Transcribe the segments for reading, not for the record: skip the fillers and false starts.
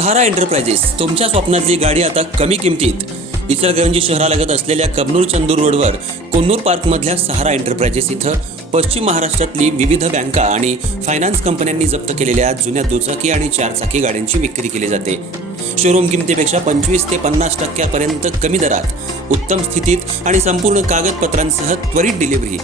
सहारा enterprises तुमच्या स्वप्नातली गाडी आता कमी किमतीत। इचलकरंजी शहरालगत असलेल्या कबनूर चंदूर रोडवर कोन्नूर पार्कमधल्या सहारा एंटरप्राइजेस इथं पश्चिम महाराष्ट्रातली विविध बँका आणि फायनान्स कंपन्यांनी जप्त केलेल्या जुन्या दुचाकी आणि चारचाकी गाड्यांची विक्री केली जाते। शोरूम किमतीपेक्षा 25 ते 50% कमी दरात, उत्तम स्थितीत आणि संपूर्ण कागदपत्रांसह त्वरित डिलिव्हरी।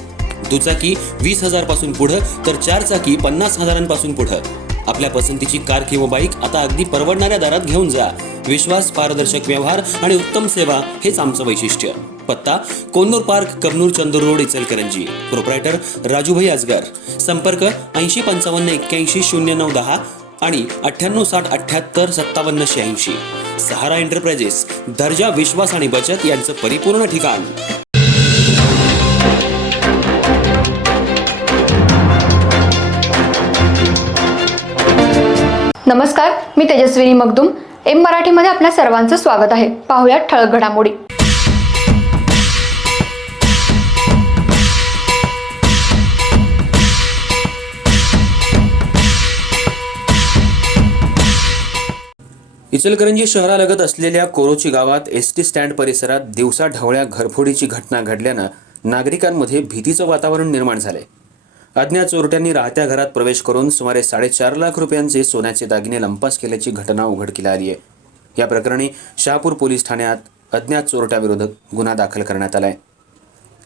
दुचाकी 20,000 पासून पुढे तर चारचाकी 50,000 पासून पुढे। आपल्या पसंतीची कार किंवा बाईक आता अगदी परवडणाऱ्या दरात घेऊन जा। विश्वास, पारदर्शक व्यवहार आणि उत्तम सेवा हेच आमचं वैशिष्ट्य। पत्ता Konnur park, Kabnur Chandur road, Ichalkaranji. Proprietor Rajubhai Ajgar. संपर्क 8055810910 आणि 9860785786। सहारा एंटरप्राइजेस, दर्जा, विश्वास आणि बचत यांचं परिपूर्ण ठिकाण। नमस्कार, मी तेजस्विनी मगदूम। एम मराठीमध्ये आपल्या सर्वांचं स्वागत आहे। पाहूया ठळक घडामोडी। इचलकरंजी शहरालगत असलेल्या कोरोची गावात एसटी स्टँड परिसरात दिवसा ढवळ्या घरफोडीची घटना घडल्यानं नागरिकांमध्ये भीतीचं वातावरण निर्माण झालंय। अज्ञात चोरट्यांनी राहत्या घरात प्रवेश करून सुमारे 4.5 लाख रुपयांचे सोन्याचे दागिने लंपास केल्याची घटना उघडकीला आली आहे। या प्रकरणी शहापूर पोलीस ठाण्यात अज्ञात चोरट्याविरोधात गुन्हा दाखल करण्यात आलाय।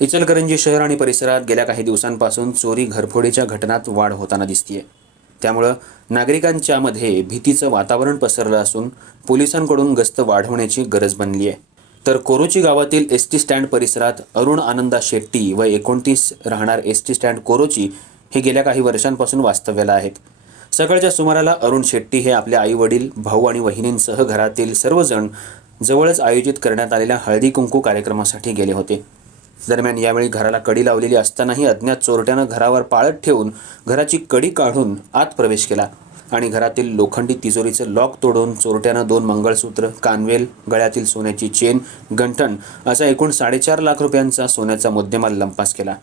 इचलकरंजी शहर आणि परिसरात गेल्या काही दिवसांपासून चोरी घरफोडीच्या घटनात वाढ होताना दिसतीये। त्यामुळे नागरिकांच्या मध्ये भीतीचं वातावरण पसरलं असून पोलिसांकडून गस्त वाढवण्याची गरज बनली आहे। तर कोरोची गावातील एसटी स्टँड परिसरात अरुण आनंदा शेट्टी वय 29 राहणार एसटी स्टँड कोरोची हे गेल्या काही वर्षांपासून वास्तव्याला आहेत। सकाळच्या सुमाराला अरुण शेट्टी हे आपल्या आई वडील, भाऊ आणि वहिनींसह घरातील सर्वजण जवळच आयोजित करण्यात आलेल्या हळदी कुंकू कार्यक्रमासाठी गेले होते। दरम्यान यावेळी घराला कडी लावलेली असतानाही अज्ञात चोरट्यानं घरावर पाळत ठेवून घराची कडी काढून आत प्रवेश केला आणि घरातील लोखंडी तिजोरीचं लॉक तोडून चोरट्यानं 2 मंगळसूत्र, कानवेल, गळ्यातील सोन्याची चेन, गंठण असा एकूण 4.5 लाख रुपयांचा सोन्याचा मुद्देमाल लंपास केला।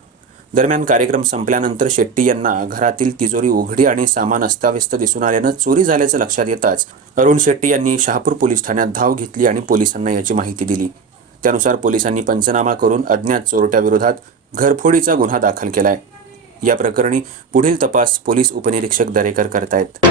दरम्यान कार्यक्रम संपल्यानंतर शेट्टी यांना घरातील तिजोरी उघडी आणि सामान अस्ताव्यस्त दिसून आल्यानं चोरी झाल्याचं लक्षात येताच अरुण शेट्टी यांनी शहापूर पोलीस ठाण्यात धाव घेतली आणि पोलिसांना याची माहिती दिली। त्यानुसार पोलिसांनी पंचनामा करून अज्ञात चोरट्याविरोधात घरफोडीचा गुन्हा दाखल केलाय। या प्रकरणी पुढील तपास पोलीस उपनिरीक्षक दरेकर करतायत।